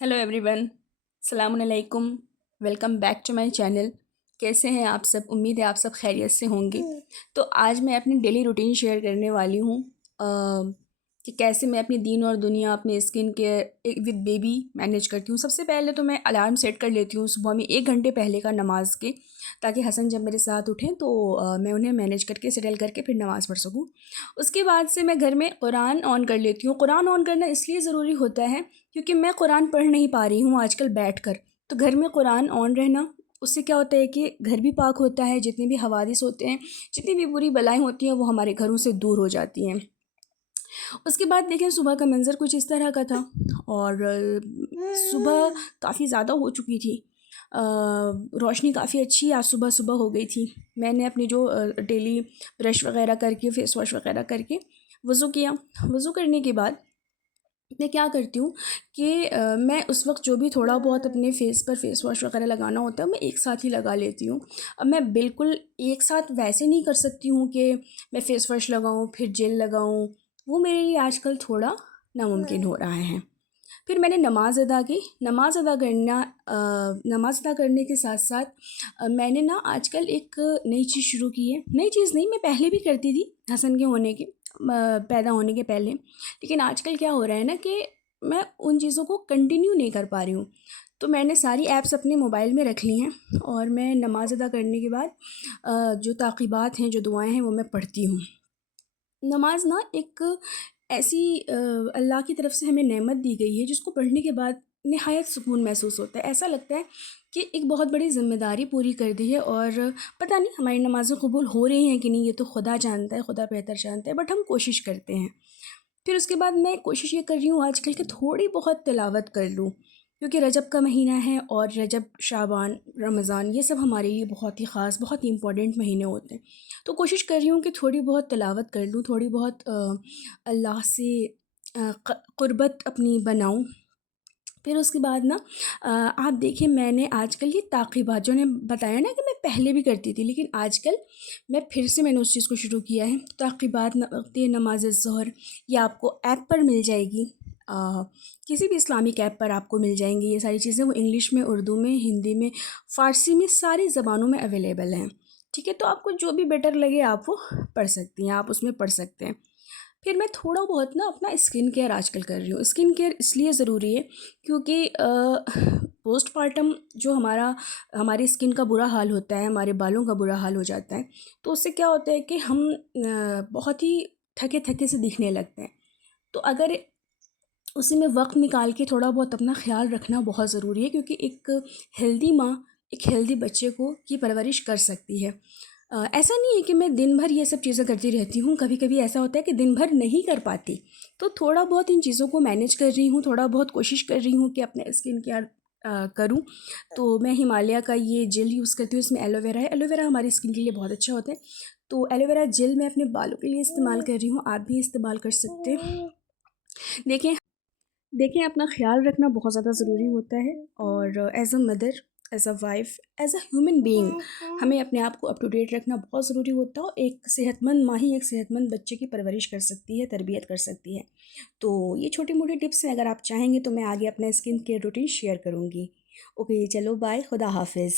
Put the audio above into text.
Hello everyone, अस्सलाम वालेकुम। Welcome back to my channel. कैसे हैं आप सब? उम्मीद है आप सब खैरियत से होंगे। तो आज मैं अपनी डेली रूटीन शेयर करने वाली हूँ कि कैसे मैं अपनी दीन और दुनिया, अपनी skin care with baby manage करती हूँ। सबसे पहले तो मैं अलार्म सेट कर लेती हूँ सुबह में 1 घंटे पहले का नमाज के, ताकि हसन जब मेरे साथ उठें तो मैं उन्हें मैनेज करके सेटल करके फिर नमाज़ पढ़ सकूँ। उसके बाद से मैं घर में कुरान ऑन कर लेती हूँ। कुरान ऑन करना इसलिए ज़रूरी होता है क्योंकि मैं कुरान पढ़ नहीं पा रही हूँ आजकल बैठकर। तो घर में कुरान ऑन रहना, उससे क्या होता है कि घर भी पाक होता है, जितने भी हवादिस होते हैं, जितनी भी बुरी बलाएं होती हैं वो हमारे घरों से दूर हो जाती हैं। उसके बाद देखें, सुबह का मंज़र कुछ इस तरह का था और सुबह काफ़ी ज़्यादा हो चुकी थी। रोशनी काफ़ी अच्छी आज सुबह सुबह हो गई थी। मैंने अपनी जो डेली ब्रश वगैरह करके, फेस वॉश वगैरह करके वज़ू किया। वज़ू करने के बाद मैं क्या करती हूँ कि मैं उस वक्त जो भी थोड़ा बहुत अपने फेस पर फेस वॉश वगैरह लगाना होता है मैं एक साथ ही लगा लेती हूँ। अब मैं बिल्कुल एक साथ वैसे नहीं कर सकती हूँ कि मैं फ़ेस वॉश लगाऊँ फिर जेल लगाऊँ, वो मेरे लिए आजकल थोड़ा नामुमकिन हो रहा है। फिर मैंने नमाज़ अदा की। नमाज़ अदा करने के साथ साथ मैंने ना आजकल एक नई चीज़ शुरू की है। नई चीज़ नहीं, मैं पहले भी करती थी हसन के होने के पैदा होने के पहले, लेकिन आजकल क्या हो रहा है ना कि मैं उन चीज़ों को कंटिन्यू नहीं कर पा रही हूँ। तो मैंने सारी ऐप्स अपने मोबाइल में रख ली हैं और मैं नमाज़ अदा करने के बाद जो ताक़ीबात हैं, जो दुआएं हैं, वो मैं पढ़ती हूँ। नमाज ना एक ऐसी अल्लाह की तरफ से हमें नेमत दी गई है जिसको पढ़ने के बाद निहायत सुकून महसूस होता है। ऐसा लगता है कि एक बहुत बड़ी ज़िम्मेदारी पूरी कर दी है और पता नहीं हमारी नमाज़ें कबूल हो रही हैं कि नहीं, ये तो खुदा जानता है, खुदा बेहतर जानता है, बट हम कोशिश करते हैं। फिर उसके बाद मैं कोशिश ये कर रही हूँ आजकल कि थोड़ी बहुत तिलावत कर लूँ, क्योंकि रजब का महीना है और रजब, शाबान, रमज़ान, ये सब हमारे लिए बहुत ही ख़ास, बहुत ही इम्पॉर्टेंट महीने होते हैं। तो कोशिश कर रही हूँ कि थोड़ी बहुत तिलावत कर लूँ, थोड़ी बहुत अल्लाह से क़ुर्बत अपनी बनाऊँ। फिर उसके बाद ना आप देखिए, मैंने आजकल ये ताक़ीबात जो ने बताया ना कि मैं पहले भी करती थी, लेकिन आजकल मैं फिर से मैंने उस चीज़ को शुरू किया है। ताक़ीबात वक़्त नमाज़ ज़ोहर, ये आपको ऐप पर मिल जाएगी। किसी भी इस्लामिक ऐप पर आपको मिल जाएंगी ये सारी चीज़ें। वो इंग्लिश में, उर्दू में, हिंदी में, फ़ारसी में, सारी ज़बानों में अवेलेबल हैं। ठीक है, तो आपको जो भी बेटर लगे आप वो पढ़ सकती हैं, आप उसमें पढ़ सकते हैं। फिर मैं थोड़ा बहुत ना अपना स्किन केयर आजकल कर रही हूँ। स्किन केयर इसलिए ज़रूरी है क्योंकि पोस्टपार्टम जो हमारी स्किन का बुरा हाल होता है, हमारे बालों का बुरा हाल हो जाता है, तो उससे क्या होता है कि हम बहुत ही थके थके से दिखने लगते हैं। तो अगर उसी में वक्त निकाल के थोड़ा बहुत अपना ख्याल रखना बहुत ज़रूरी है, क्योंकि एक हेल्दी माँ एक हेल्दी बच्चे को की परवरिश कर सकती है। ऐसा नहीं है कि मैं दिन भर ये सब चीज़ें करती रहती हूँ, कभी कभी ऐसा होता है कि दिन भर नहीं कर पाती, तो थोड़ा बहुत इन चीज़ों को मैनेज कर रही हूँ, थोड़ा बहुत कोशिश कर रही हूँ कि अपने स्किन केयर करूँ। तो मैं हिमालय का ये जेल यूज़ करती हूँ, इसमें एलोवेरा है। एलोवेरा हमारी स्किन के लिए बहुत अच्छा होता है, तो एलोवेरा जेल मैं अपने बालों के लिए इस्तेमाल कर रही हूँ, आप भी इस्तेमाल कर सकते हैं। देखें देखें, अपना ख़्याल रखना बहुत ज़्यादा ज़रूरी होता है और as a mother, as a wife, as a human being हमें अपने आप को अप टू डेट रखना बहुत ज़रूरी होता है। और एक सेहतमंद माँ ही एक सेहतमंद बच्चे की परवरिश कर सकती है, तरबियत कर सकती है। तो ये छोटी मोटी टिप्स हैं, अगर आप चाहेंगे तो मैं आगे अपना स्किन केयर रूटीन शेयर करूँगी। ओके, चलो बाय, खुदा हाफ़िज़।